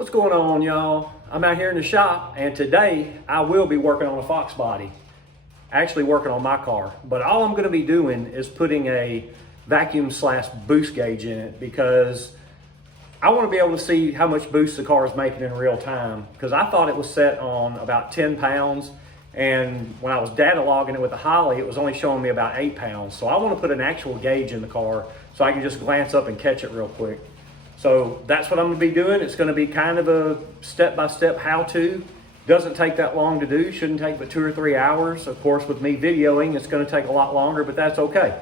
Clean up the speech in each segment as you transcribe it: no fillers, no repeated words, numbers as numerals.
What's going on, y'all? I'm out here in the shop, and today I will be working on a Foxbody. Actually working on my car, but all I'm going to be doing is putting a vacuum slash boost gauge in it because I want to be able to see how much boost the car is making in real time, because I thought it was set on about 10 pounds, and when I was data logging it with the Holley, it was only showing me about 8 pounds. So I want to put an actual gauge in the car so I can just glance up and catch it real quick. So that's what I'm going to be doing. It's going to be kind of a step-by-step how-to. Doesn't take that long to do, shouldn't take but 2 or 3 hours. Of course, with me videoing, it's going to take a lot longer, but that's okay.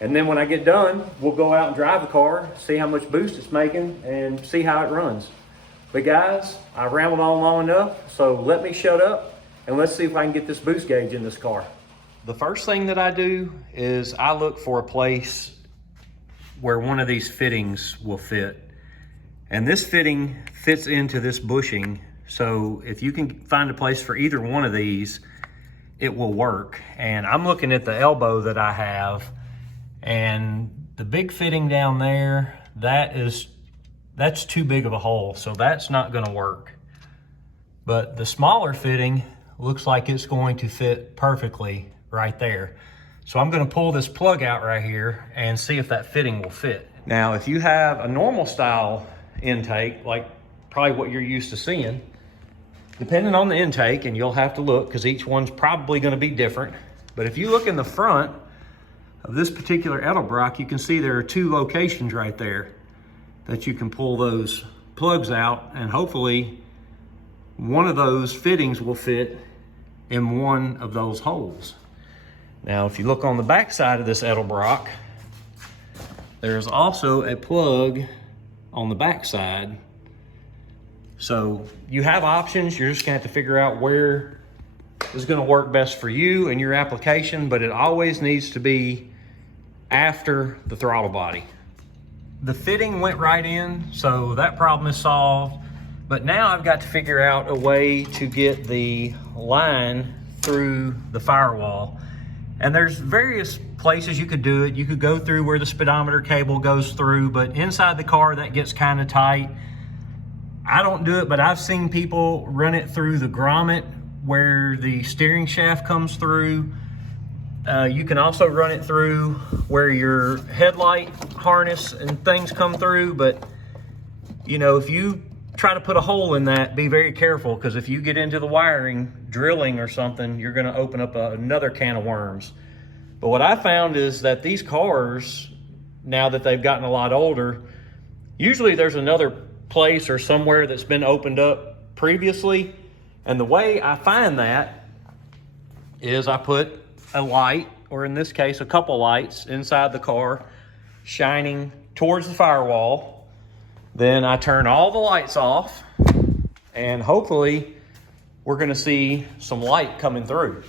And then when I get done, we'll go out and drive the car, see how much boost it's making, and see how it runs. But guys, I rambled on long enough, so let me shut up, and let's see if I can get this boost gauge in this car. The first thing that I do is I look for a place where one of these fittings will fit. And this fitting fits into this bushing, so if you can find a place for either one of these, it will work. And I'm looking at the elbow that I have, and the big fitting down there, that's too big of a hole, so that's not gonna work. But the smaller fitting looks like it's going to fit perfectly right there. So I'm gonna pull this plug out right here and see if that fitting will fit. Now, if you have a normal style intake, like probably what you're used to seeing, depending on the intake, and you'll have to look because each one's probably gonna be different, but if you look in the front of this particular Edelbrock, you can see there are 2 locations right there that you can pull those plugs out, and hopefully one of those fittings will fit in one of those holes. Now, if you look on the back side of this Edelbrock, there's also a plug on the back side. So you have options. You're just gonna have to figure out where is gonna work best for you and your application, but it always needs to be after the throttle body. The fitting went right in, so that problem is solved. But now I've got to figure out a way to get the line through the firewall. And there's various places you could do it. You could go through where the speedometer cable goes through, but inside the car that gets kind of tight. I don't do it, but I've seen people run it through the grommet where the steering shaft comes through. You can also run it through where your headlight harness and things come through, but you know, if you try to put a hole in that, be very careful, because if you get into the wiring, drilling or something, you're gonna open up another can of worms. But what I found is that these cars, now that they've gotten a lot older, usually there's another place or somewhere that's been opened up previously. And the way I find that is I put a light, or in this case, a couple lights inside the car, shining towards the firewall. Then I turn all the lights off, and hopefully we're gonna see some light coming through.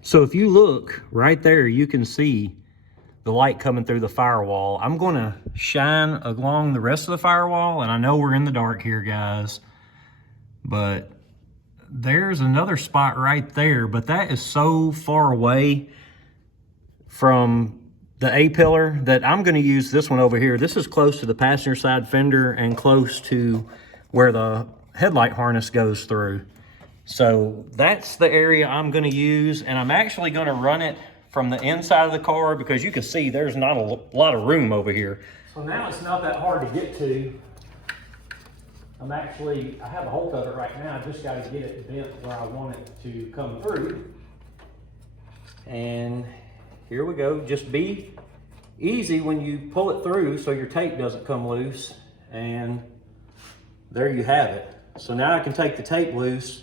So if you look right there, you can see the light coming through the firewall. I'm gonna shine along the rest of the firewall, and I know we're in the dark here, guys, but there's another spot right there, but that is so far away from the A-pillar that I'm gonna use this one over here. This is close to the passenger side fender and close to where the headlight harness goes through. So that's the area I'm gonna use, and I'm actually gonna run it from the inside of the car because you can see there's not a lot of room over here. So now it's not that hard to get to. I have a hold of it right now. I just got to get it bent where I want it to come through. And here we go. Just be easy when you pull it through so your tape doesn't come loose. And there you have it. So now I can take the tape loose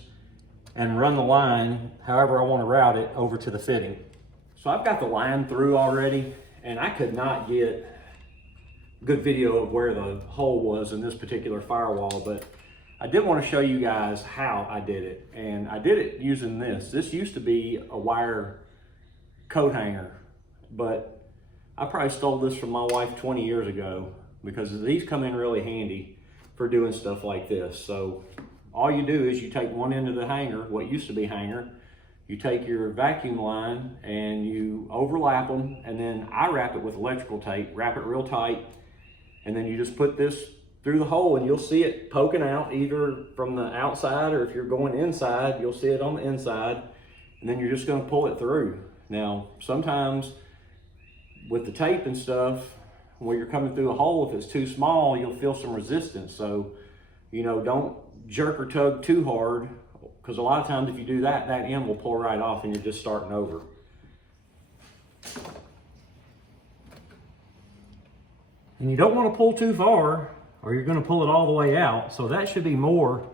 and run the line however I want to route it over to the fitting. So I've got the line through already, and I could not get good video of where the hole was in this particular firewall, but I did want to show you guys how I did it. And I did it using this. This used to be a wire coat hanger, but I probably stole this from my wife 20 years ago because these come in really handy for doing stuff like this. So all you do is you take one end of the hanger, what used to be hanger, you take your vacuum line and you overlap them, and then I wrap it with electrical tape, wrap it real tight, and then you just put this through the hole and you'll see it poking out either from the outside, or if you're going inside, you'll see it on the inside, and then you're just gonna pull it through. Now, sometimes with the tape and stuff, when you're coming through a hole, if it's too small, you'll feel some resistance. So, you know, don't jerk or tug too hard, because a lot of times if you do that, that end will pull right off and you're just starting over. And you don't want to pull too far or you're going to pull it all the way out. So that should be more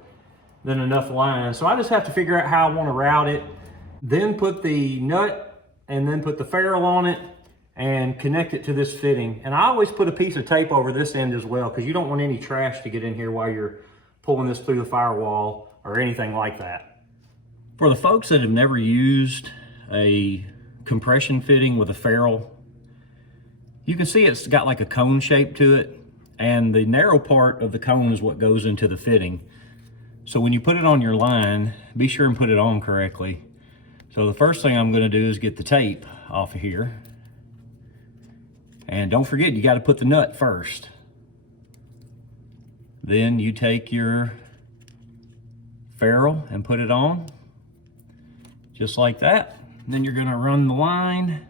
than enough line. So I just have to figure out how I want to route it, then put the nut and then put the ferrule on it and connect it to this fitting. And I always put a piece of tape over this end as well, because you don't want any trash to get in here while you're pulling this through the firewall or anything like that. For the folks that have never used a compression fitting with a ferrule, you can see it's got like a cone shape to it, and the narrow part of the cone is what goes into the fitting. So when you put it on your line, be sure and put it on correctly. So the first thing I'm going to do is get the tape off of here. And don't forget, you got to put the nut first. Then you take your ferrule and put it on, just like that. And then you're going to run the line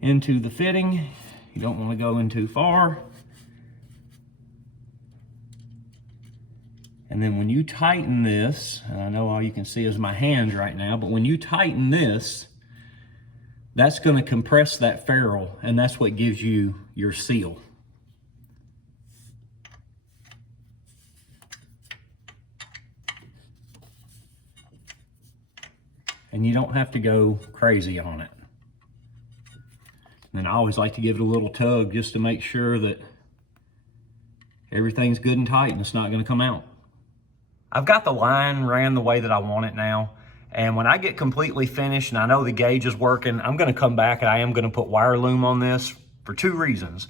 into the fitting. You don't want to go in too far. And then when you tighten this, and I know all you can see is my hands right now, but when you tighten this, that's going to compress that ferrule, and that's what gives you your seal. And you don't have to go crazy on it. And I always like to give it a little tug just to make sure that everything's good and tight and it's not going to come out. I've got the line ran the way that I want it now. And when I get completely finished and I know the gauge is working, I'm going to come back and I am going to put wire loom on this for two reasons.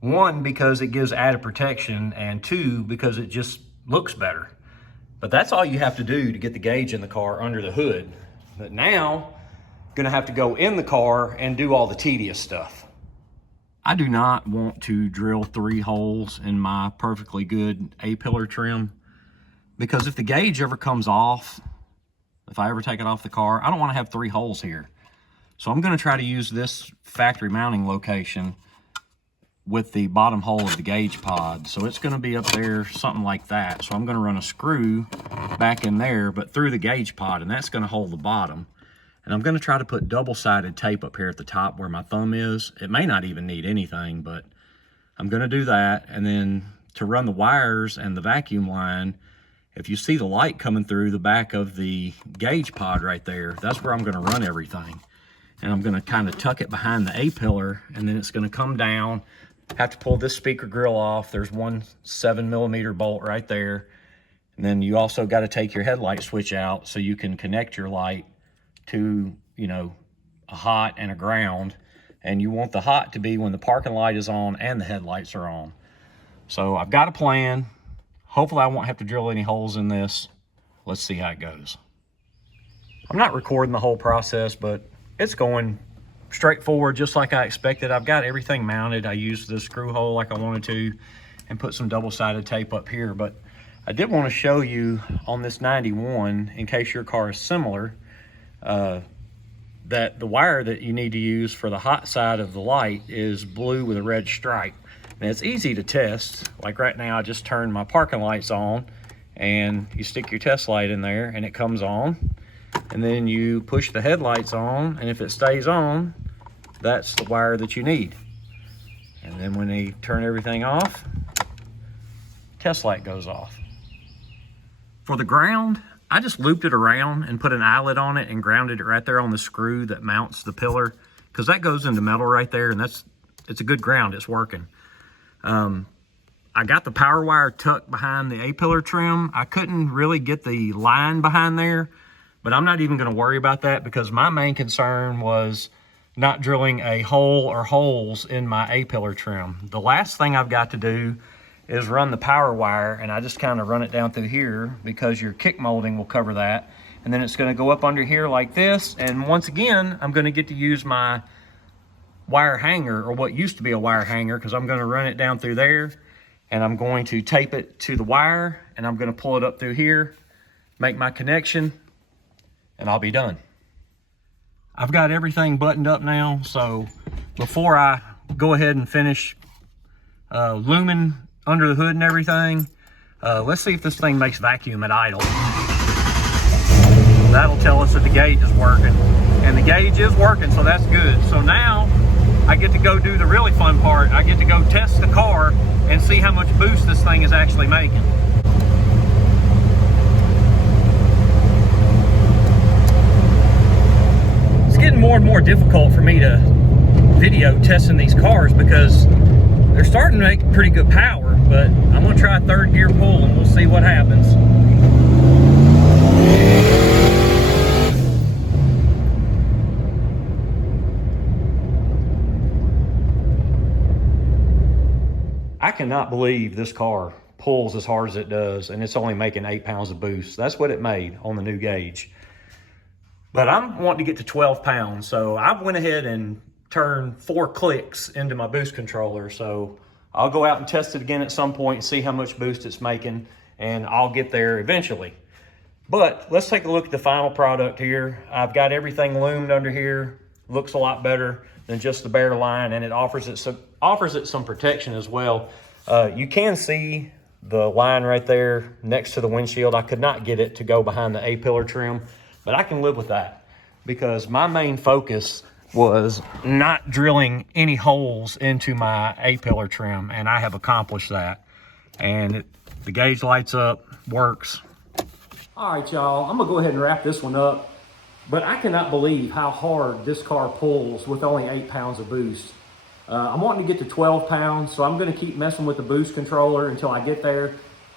One, because it gives added protection, and two, because it just looks better. But that's all you have to do to get the gauge in the car under the hood. But now, I'm gonna have to go in the car and do all the tedious stuff. I do not want to drill 3 holes in my perfectly good A-pillar trim, because if the gauge ever comes off, if I ever take it off the car, I don't want to have 3 holes here. So I'm going to try to use this factory mounting location with the bottom hole of the gauge pod. So it's going to be up there, something like that. So I'm going to run a screw back in there, but through the gauge pod, and that's going to hold the bottom. And I'm going to try to put double-sided tape up here at the top where my thumb is. It may not even need anything, but I'm going to do that. And then to run the wires and the vacuum line, if you see the light coming through the back of the gauge pod right there, that's where I'm going to run everything. And I'm going to kind of tuck it behind the A-pillar, and then it's going to come down. Have to pull this speaker grill off. There's one 7mm bolt right there. And then you also got to take your headlight switch out so you can connect your light to, you know, a hot and a ground. And you want the hot to be when the parking light is on and the headlights are on. So I've got a plan. Hopefully I won't have to drill any holes in this. Let's see how it goes. I'm not recording the whole process, but it's going straightforward, just like I expected. I've got everything mounted. I used the screw hole like I wanted to and put some double-sided tape up here. But I did want to show you on this 91, in case your car is similar, that the wire that you need to use for the hot side of the light is blue with a red stripe. And it's easy to test. Like right now, I just turned my parking lights on, and you stick your test light in there and it comes on. And then you push the headlights on, and if it stays on, that's the wire that you need. And then when they turn everything off, test light goes off. For the ground, I just looped it around and put an eyelet on it and grounded it right there on the screw that mounts the pillar, because that goes into metal right there, and it's a good ground. It's working. I got the power wire tucked behind the A-pillar trim. I couldn't really get the line behind there, but I'm not even going to worry about that, because my main concern was not drilling a hole or holes in my A-pillar trim. The last thing I've got to do is run the power wire, and I just kind of run it down through here because your kick molding will cover that. and then it's going to go up under here like this. And once again, I'm going to get to use my wire hanger, or what used to be a wire hanger, because I'm going to run it down through there, and I'm going to tape it to the wire, and I'm going to pull it up through here, make my connection, and I'll be done. I've got everything buttoned up now, so before I go ahead and finish looming under the hood and everything, let's see if this thing makes vacuum at idle. That'll tell us that the gauge is working, and the gauge is working, so that's good. So now I get to go do the really fun part. I get to go test the car and see how much boost this thing is actually making. It's getting more and more difficult for me to video testing these cars because they're starting to make pretty good power, but I'm gonna try a third gear pull and we'll see what happens. I cannot believe this car pulls as hard as it does, and it's only making 8 pounds of boost. That's what it made on the new gauge. But I'm wanting to get to 12 pounds, so I went ahead and turned 4 clicks into my boost controller. So I'll go out and test it again at some point and see how much boost it's making, and I'll get there eventually. But let's take a look at the final product here. I've got everything loomed under here. Looks a lot better than just the bare line, and it offers it some protection as well. You can see the line right there next to the windshield. I could not get it to go behind the A-pillar trim, but I can live with that because my main focus was not drilling any holes into my A-pillar trim, and I have accomplished that. And the gauge lights up, works. All right, y'all, I'm gonna go ahead and wrap this one up. But I cannot believe how hard this car pulls with only 8 pounds of boost. I'm wanting to get to 12 pounds, so I'm gonna keep messing with the boost controller until I get there.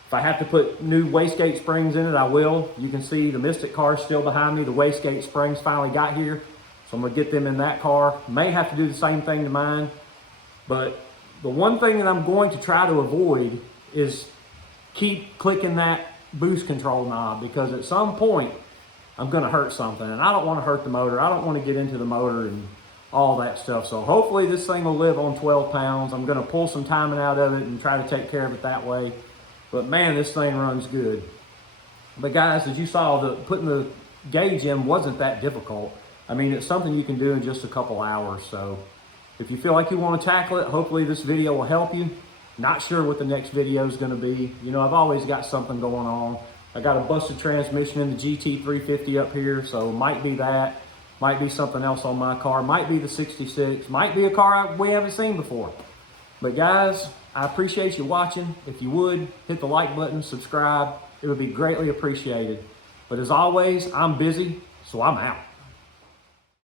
If I have to put new wastegate springs in it, I will. You can see the Mystic car is still behind me. The wastegate springs finally got here, so I'm gonna get them in that car. May have to do the same thing to mine, but the one thing that I'm going to try to avoid is keep clicking that boost control knob, because at some point, I'm gonna hurt something, and I don't wanna hurt the motor. I don't wanna get into the motor and all that stuff. So hopefully this thing will live on 12 pounds. I'm gonna pull some timing out of it and try to take care of it that way. But man, this thing runs good. But guys, as you saw, putting the gauge in wasn't that difficult. I mean, it's something you can do in just a couple hours. So if you feel like you wanna tackle it, hopefully this video will help you. Not sure what the next video is gonna be. You know, I've always got something going on. I got a busted transmission in the GT350 up here, so might be that. Might be something else on my car. Might be the 66. Might be a car we haven't seen before. But guys, I appreciate you watching. If you would, hit the like button, subscribe. It would be greatly appreciated. But as always, I'm busy, so I'm out.